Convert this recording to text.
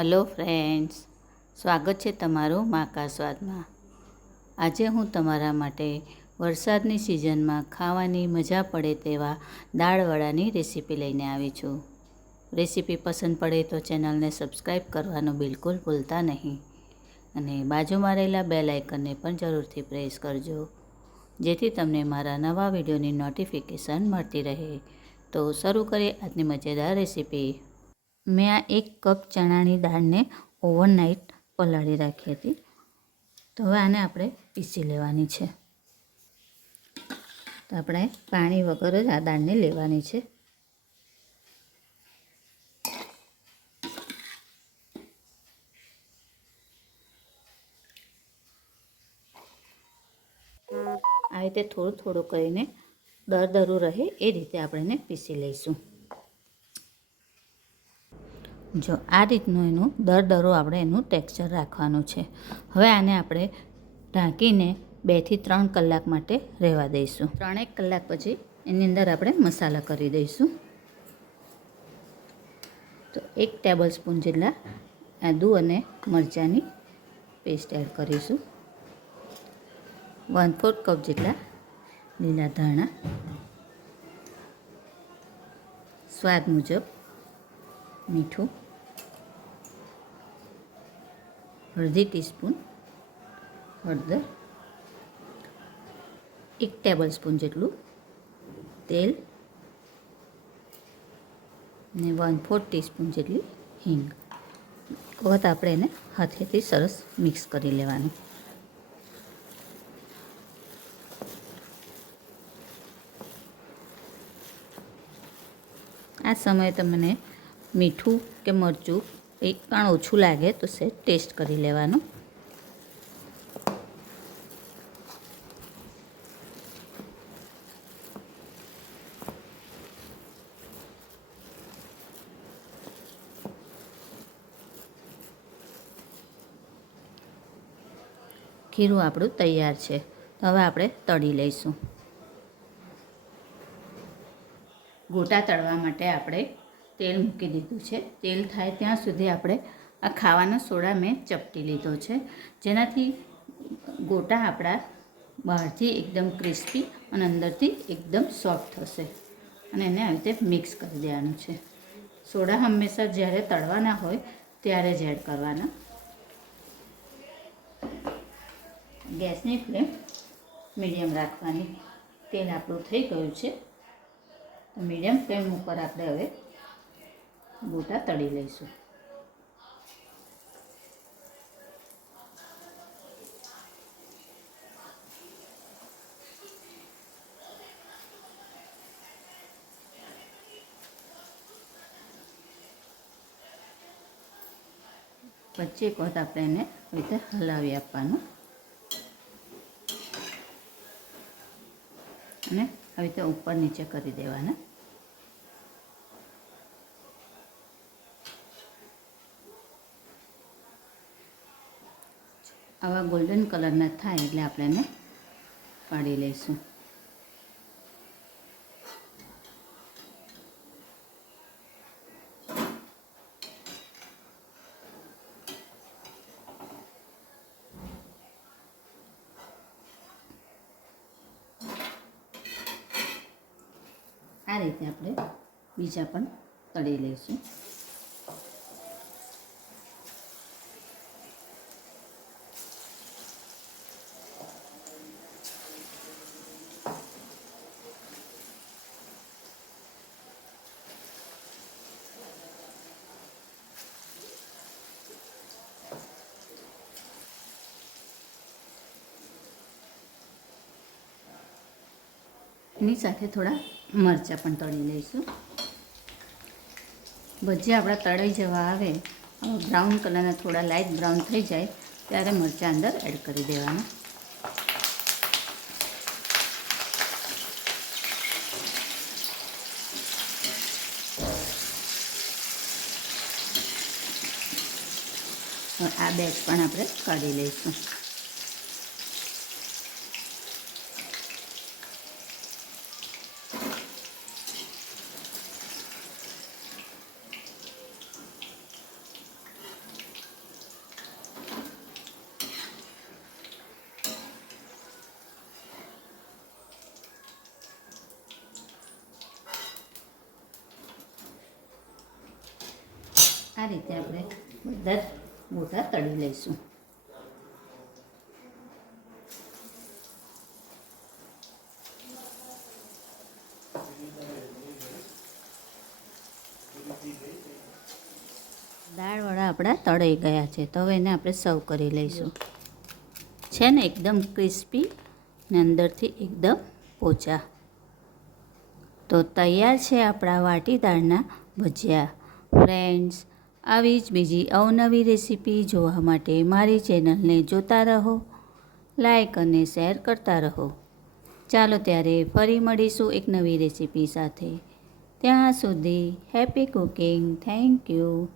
Hello friends, સ્વાગત છે તમારું મા કા સ્વાદમાં। આજે હું તમારા માટે વરસાદની સિઝનમાં ખાવાની મજા પડે તેવા દાળવડાની રેસીપી લઈને આવી છું। રેસીપી પસંદ પડે તો ચેનલને સબસ્ક્રાઈબ કરવાનું બિલકુલ ભૂલતા નહીં અને બાજુમાં રહેલા બેલ આઇકનને પણ જરૂરથી પ્રેસ કરજો, જેથી તમને મારા નવા વિડીયોની નોટિફિકેશન મળતી રહે। તો શરૂ કરીએ આજની મજેદાર રેસીપી। મેં આ 1 કપ ચણાની દાળને ઓવરનાઇટ પલાળી રાખી હતી, તો હવે આને આપણે પીસી લેવાની છે। તો આપણે પાણી વગર જ આ દાળને લેવાની છે। આ રીતે થોડું થોડું કરીને દરદરું રહે એ રીતે આપણે એને પીસી લઈશું। જો આ રીતનું એનું દરદરું આપણે એનું ટેક્સચર રાખવાનું છે। હવે આને આપણે ઢાંકીને 2 થી 3 કલાક માટે રહેવા દઈશું। 3 કલાક પછી એની અંદર આપણે મસાલા કરી દઈશું। તો 1 ટેબલ સ્પૂન જેટલા આદુ અને મરચાંની પેસ્ટ એડ કરીશું। 1/4 કપ જેટલા લીલા ધાણા, સ્વાદ મુજબ મીઠું, અડધી ટીસ્પૂન હળદર, 1 ટેબલ સ્પૂન જેટલું તેલ ને 1/4 ટીસ્પૂન જેટલી હિંગ। વખત આપણે એને હાથેથી સરસ મિક્સ કરી લેવાનું। આ સમયે તમને મીઠું કે મરચું એક પણ ઓછું લાગે તો સેજ ટેસ્ટ કરી લેવાનું। ખીરું આપણું તૈયાર છે, તો હવે આપણે તળી લઈશું। ગોટા તળવા માટે આપણે તેલ મૂકી દીધું છે। તેલ થાય ત્યાં સુધી આપણે આ ખાવાનો સોડા મેં ચપટી લીધો છે, જેનાથી ગોટા આપણા બહારથી એકદમ ક્રિસ્પી અને અંદરથી એકદમ સોફ્ટ થશે। અને એને આવી રીતે મિક્સ કરી દેવાનું છે। સોડા હંમેશા જ્યારે તળવાના હોય ત્યારે જ એડ કરવાના। ગેસની ફ્લેમ મીડિયમ રાખવાની। તેલ આપણું થઈ ગયું છે, તો મીડિયમ ફ્લેમ ઉપર આપણે હવે ગોટા તળી લઈશું। વચ્ચે એક વખત આપણે એને રીતે હલાવી આપવાનું અને આવી રીતે ઉપર નીચે કરી દેવાના। આવા ગોલ્ડન કલરના થાય એટલે આપણે એને કાઢી લઈશું। આ રીતે આપણે બીજા પણ તળી લઈશું। એની સાથે થોડા મરચાં પણ તળી લઈશું। ભજીયા આપણા તળાઈ જવા આવે, બ્રાઉન કલરના થોડા લાઇટ બ્રાઉન થઈ જાય ત્યારે મરચાં અંદર એડ કરી દેવાના। આ બેચ પણ આપણે કાઢી લઈશું। આ રીતે આપણે બધા જ ગોટા તળી લઈશું. દાળવડા આપણા તળાઈ ગયા છે, તો હવે એને આપણે સર્વ કરી લઈશું. છે ને એકદમ ક્રિસ્પી ને અંદરથી એકદમ પોચા. તો તૈયાર છે આપણા વાટીદાળના ભજીયા. ફ્રેન્ડ્સ, આવી જ બીજી અવનવી રેસીપી જોવા માટે મારી ચેનલને જોતા રહો, લાઈક અને શેર કરતા રહો. ચાલો ત્યારે ફરી મળીશું એક નવી રેસીપી સાથે. ત્યાં સુધી હેપી કુકિંગ. Thank you.